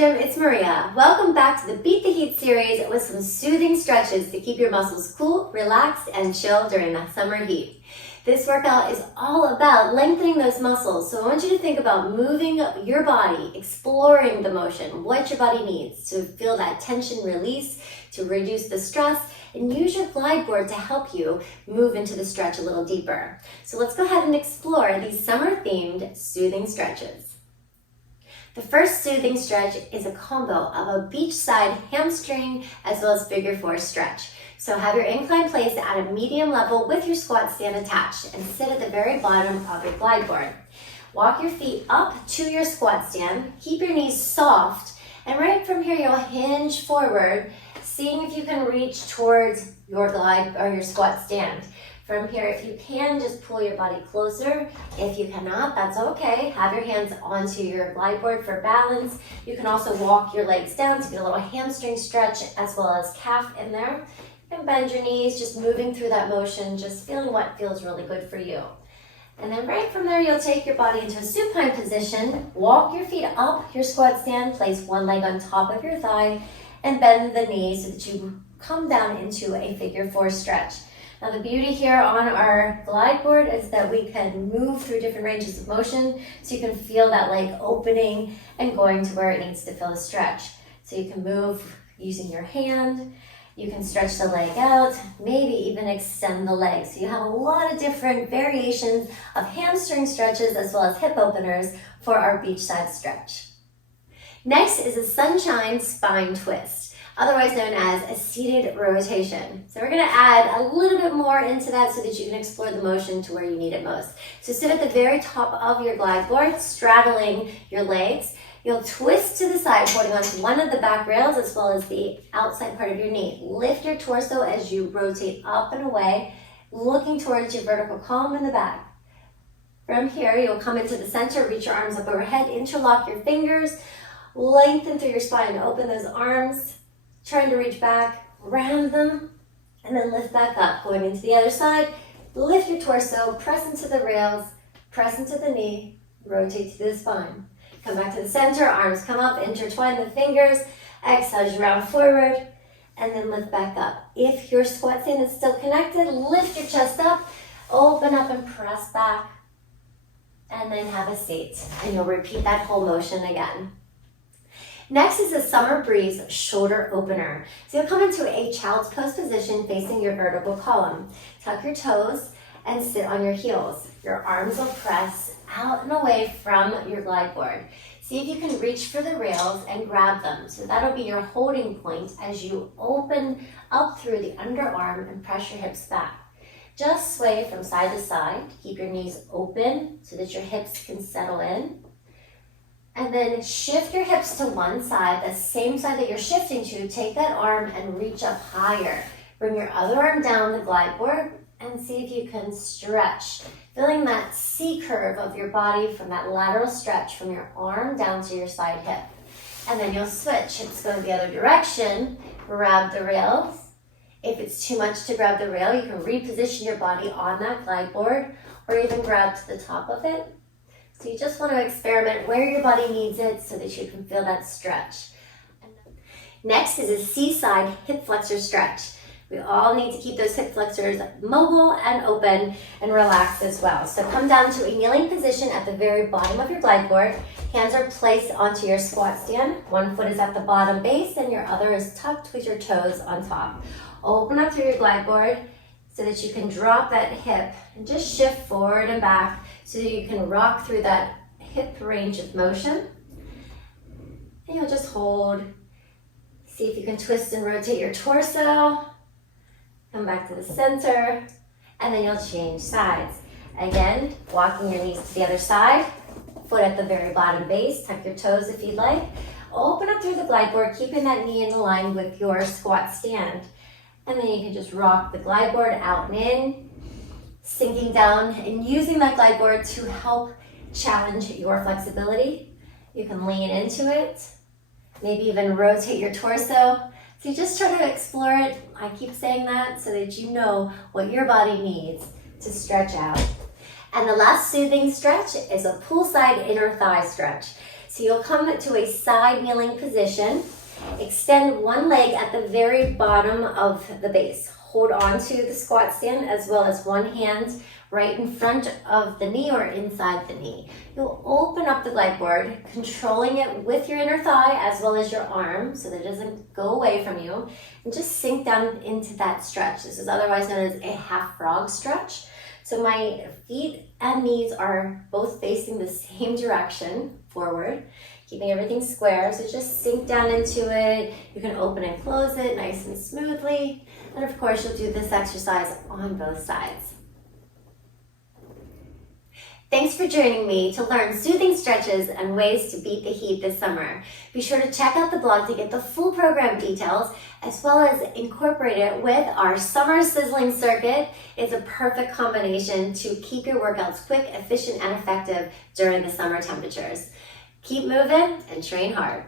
Gym, it's Maria. Welcome back to the Beat the Heat series with some soothing stretches to keep your muscles cool, relaxed, and chill during the summer heat. This workout is all about lengthening those muscles, so I want you to think about moving your body, exploring the motion, what your body needs to feel that tension release, to reduce the stress, and use your glide board to help you move into the stretch a little deeper. So let's go ahead and explore these summer-themed soothing stretches. The first soothing stretch is a combo of a beachside hamstring as well as figure four stretch. So have your incline placed at a medium level with your squat stand attached and sit at the very bottom of your glide board. Walk your feet up to your squat stand, keep your knees soft, and right from here you'll hinge forward, seeing if you can reach towards your glide or your squat stand. From here, if you can, just pull your body closer. If you cannot, that's okay. Have your hands onto your glide board for balance. You can also walk your legs down to get a little hamstring stretch as well as calf in there. You can bend your knees, just moving through that motion, just feeling what feels really good for you. And then right from there, you'll take your body into a supine position, walk your feet up your squat stand, place one leg on top of your thigh, and bend the knees so that you come down into a figure four stretch. Now the beauty here on our glide board is that we can move through different ranges of motion so you can feel that leg opening and going to where it needs to feel the stretch. So you can move using your hand, you can stretch the leg out, maybe even extend the leg. So you have a lot of different variations of hamstring stretches as well as hip openers for our beachside stretch. Next is a sunshine spine twist, otherwise known as a seated rotation. So we're gonna add a little bit more into that so that you can explore the motion to where you need it most. So sit at the very top of your glide board, straddling your legs. You'll twist to the side, holding onto one of the back rails as well as the outside part of your knee. Lift your torso as you rotate up and away, looking towards your vertical column in the back. From here, you'll come into the center, reach your arms up overhead, interlock your fingers, lengthen through your spine, open those arms, trying to reach back, round them, and then lift back up. Going into the other side, lift your torso, press into the rails, press into the knee, rotate to the spine. Come back to the center, arms come up, intertwine the fingers, exhale as you round forward, and then lift back up. If your squat stand is still connected, lift your chest up, open up and press back, and then have a seat. And you'll repeat that whole motion again. Next is a summer breeze shoulder opener. So you'll come into a child's pose position facing your vertical column. Tuck your toes and sit on your heels. Your arms will press out and away from your glide board. See if you can reach for the rails and grab them. So that'll be your holding point as you open up through the underarm and press your hips back. Just sway from side to side. Keep your knees open so that your hips can settle in. And then shift your hips to one side, the same side that you're shifting to. Take that arm and reach up higher. Bring your other arm down the glide board and see if you can stretch. Feeling that C curve of your body from that lateral stretch from your arm down to your side hip. And then you'll switch. Hips go the other direction. Grab the rails. If it's too much to grab the rail, you can reposition your body on that glide board or even grab to the top of it. So you just want to experiment where your body needs it so that you can feel that stretch. Next is a Seaside hip flexor stretch. We all need to keep those hip flexors mobile and open and relaxed as well. So come down to a kneeling position at the very bottom of your glide board. Hands are placed onto your squat stand. One foot is at the bottom base and your other is tucked with your toes on top. Open up through your glide board so that you can drop that hip and just shift forward and back so that you can rock through that hip range of motion. And you'll just hold. See if you can twist and rotate your torso. Come back to the center, and then you'll change sides. Again, walking your knees to the other side, foot at the very bottom base, tuck your toes if you'd like. Open up through the glide board, keeping that knee in line with your squat stand. And then you can just rock the glide board out and in, sinking down and using that glide board to help challenge your flexibility. You can lean into it, maybe even rotate your torso. So you just try to explore it. I keep saying that so that you know what your body needs to stretch out. And the last soothing stretch is a poolside inner thigh stretch. So you'll come to a side kneeling position. Extend one leg at the very bottom of the base. Hold on to the squat stand as well as one hand right in front of the knee or inside the knee. You'll open up the leg board, controlling it with your inner thigh as well as your arm so that it doesn't go away from you, and just sink down into that stretch. This is otherwise known as a half frog stretch. So my feet and knees are both facing the same direction, forward, keeping everything square. So just sink down into it. You can open and close it nice and smoothly. And of course, you'll do this exercise on both sides. Thanks for joining me to learn soothing stretches and ways to beat the heat this summer. Be sure to check out the blog to get the full program details, as well as incorporate it with our summer sizzling circuit. It's a perfect combination to keep your workouts quick, efficient, and effective during the summer temperatures. Keep moving and train hard.